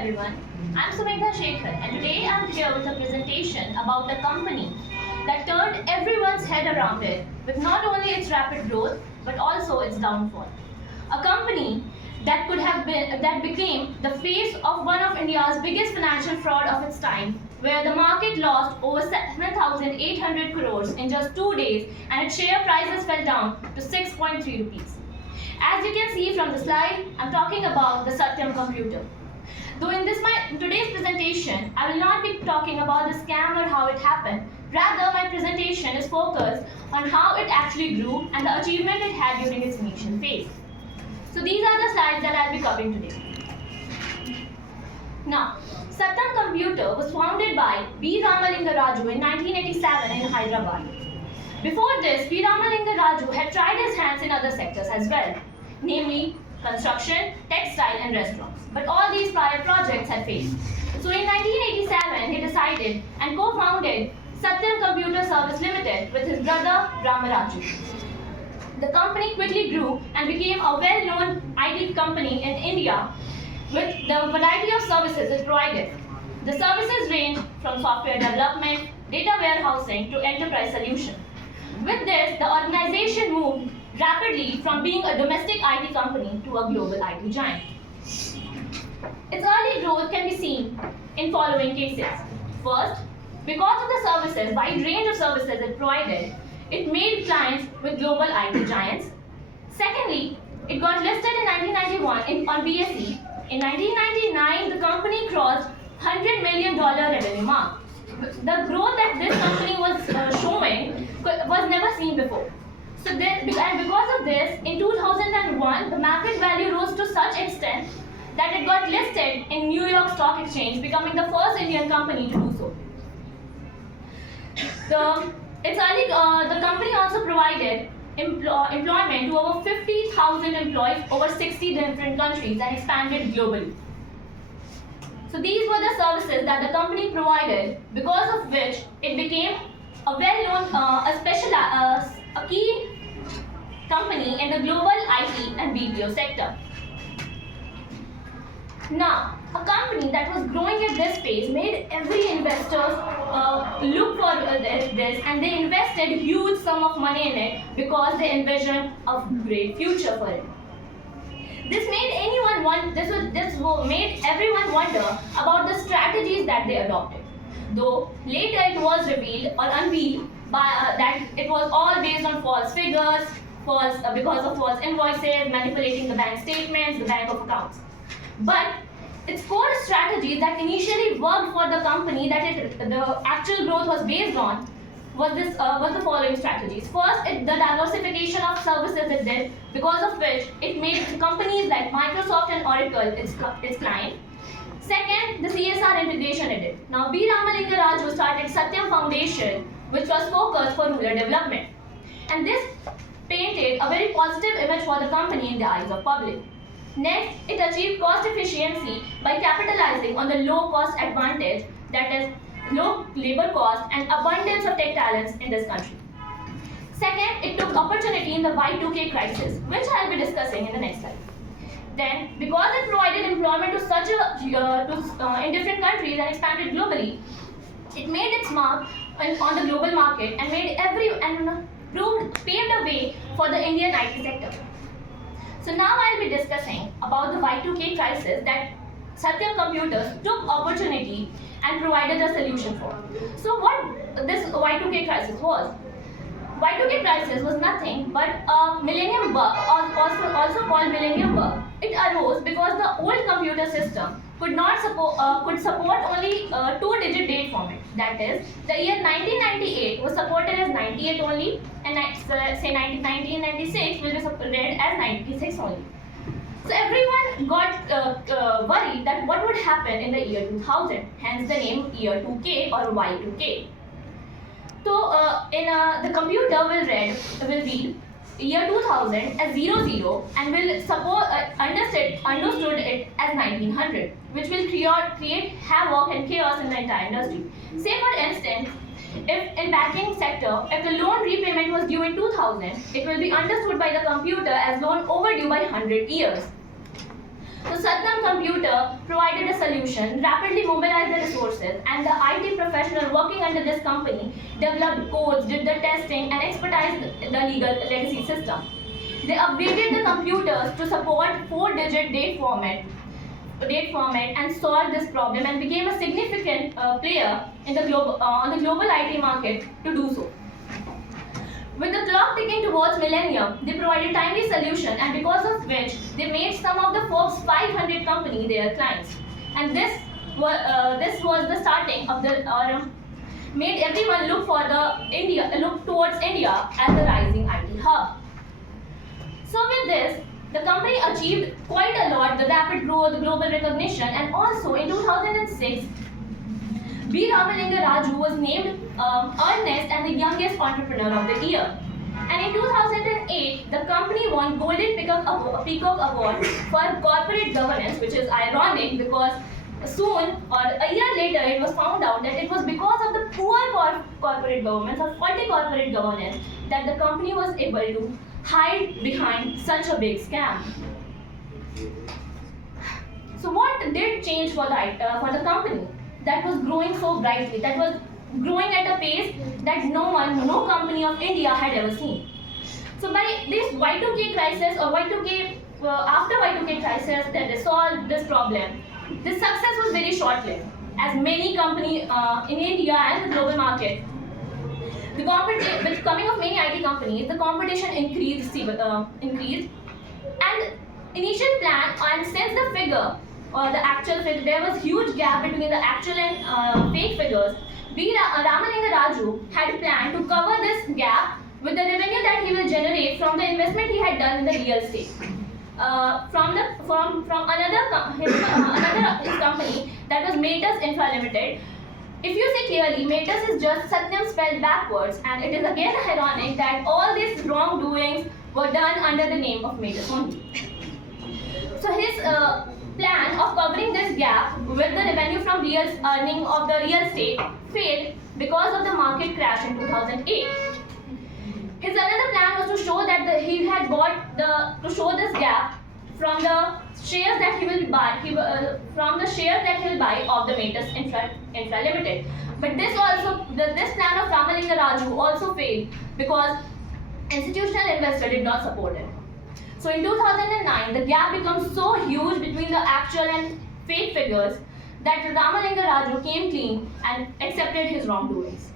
everyone. I'm Sumedha Shekhar and today I'm here with a presentation about a company that turned everyone's head around it with not only its rapid growth but also its downfall. A company that became the face of one of India's biggest financial fraud of its time, where the market lost over 7,800 crores in just 2 days and its share prices fell down to 6.3 rupees. As you can see from the slide, I'm talking about the Satyam computer. Though in today's presentation, I will not be talking about the scam or how it happened. Rather, my presentation is focused on how it actually grew and the achievement it had during its initial phase. So these are the slides that I'll be covering today. Now, Satyam Computer was founded by B. Ramalinga Raju in 1987 in Hyderabad. Before this, B. Ramalinga Raju had tried his hands in other sectors as well, namely construction, textile and restaurants. But all these prior projects had failed. So in 1987, he decided and co-founded Satyam Computer Service Limited with his brother Ramaraju. The company quickly grew and became a well-known IT company in India with the variety of services it provided. The services range from software development, data warehousing to enterprise solutions. With this, the organization moved rapidly from being a domestic IT company to a global IT giant. Its early growth can be seen in following cases. First, because of the services, wide range of services it provided, it made clients with global IT giants. Secondly, it got listed in 1991 on BSE. In 1999, the company crossed $100 million revenue mark. The growth that this company was showing was never seen before. So and because of this, in 2001, the market value rose to such extent that it got listed in New York Stock Exchange, becoming the first Indian company to do so. The company also provided employment to over 50,000 employees over 60 different countries and expanded globally. So these were the services that the company provided, because of which it became a well-known, a key company in the global IT and BPO sector. Now, a company that was growing at this pace made every investor look for this, and they invested huge sum of money in it because they envisioned a great future for it. This made everyone wonder about the strategies that they adopted. Though later it was revealed or unveiled that it was all based on false figures, because of false invoices, manipulating the bank statements, the bank of accounts. But its core strategy that initially worked for the company the actual growth was based on was the following strategies. First, the diversification of services it did, because of which it made companies like Microsoft and Oracle its client. Second, the CSR integration it did. Now, B. Ramalinga Raju started Satyam Foundation, which was focused for rural development. And this painted a very positive image for the company in the eyes of public. Next, it achieved cost efficiency by capitalizing on the low cost advantage, that is, low labor cost and abundance of tech talents in this country. Second, it took opportunity in the Y2K crisis, which I will be discussing in the next slide. Then, because it provided employment to in different countries and expanded globally, it made its mark on the global market and paved a way for the Indian IT sector. So now I'll be discussing about the Y2K crisis that Satyam Computers took opportunity and provided a solution for. So what this Y2K crisis was? Y2K crisis was nothing but a millennium bug, also called millennium bug. It arose because the old computer system could support only two-digit date format. That is, the year 1998 was supported as 98 only, and say 1996 will be read as 96 only. So everyone got worried that what would happen in the year 2000, hence the name year 2K or Y2K. So the computer will read year 2000 as 00 and will understood it as 1900, which will create havoc and chaos in the entire industry. Say for instance, if in banking sector, if the loan repayment was due in 2000, it will be understood by the computer as loan overdue by 100 years. So Satyam Computer provided a solution solution rapidly mobilized the resources, and the IT professional working under this company developed codes, did the testing, and expertised the legal legacy system. They upgraded the computers to support 4-digit date format and solved this problem and became a significant player in the on the global IT market to do so. With the clock ticking towards millennium, they provided timely solution, and because of which they made some of the Forbes 500 company their clients. And this was the starting of the made everyone look towards India as a rising IT hub. So with this, the company achieved quite a lot, the rapid growth, global recognition, and also in 2006, B. Ramalinga Raju was named earnest and the youngest entrepreneur of the year. And in 2008, the company won Golden Peacock Award for corporate governance, which is ironic because soon or a year later it was found out that it was because of the poor corporate governance or faulty corporate governance that the company was able to hide behind such a big scam. So what did change for the company that was growing so brightly, that was growing at a pace that no company of India had ever seen? So by this Y2K crisis or after Y2K crisis that they solved this problem, this success was very short-lived, as many companies in India and the global market, with coming of many IT companies, the competition increased, and initial plan, and since the figure or the actual figure, there was huge gap between the actual and fake figures. B. Ramalinga Raju had planned to cover this gap with the revenue that he will generate from the investment he had done in the real estate. From his company, that was Matus Infra Limited. If you see clearly, Matus is just Satyam spelled backwards, and it is again ironic that all these wrongdoings were done under the name of Matus only. So his plan of covering this gap with the revenue from earning of the real estate failed because of the market crash in 2008. His another plan was to show that he had bought to show this gap from the shares that he will buy of the Matus Infra Limited. But this plan of Ramalinga Raju also failed because institutional investor did not support it. So in 2009, the gap becomes so huge between the actual and fake figures that Ramalinga Raju came clean and accepted his wrongdoings.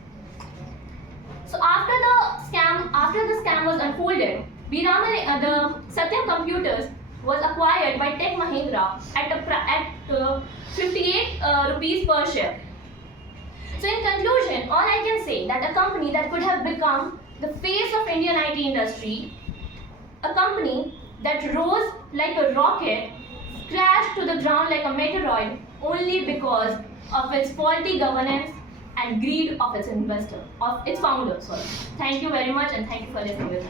So after the scam was unfolded, the Satyam Computers was acquired by Tech Mahindra at 58 rupees per share. So in conclusion, all I can say that a company that could have become the face of Indian IT industry, a company that rose like a rocket, crashed to the ground like a meteoroid only because of its faulty governance and greed of its founder. Thank you very much, and thank you for listening.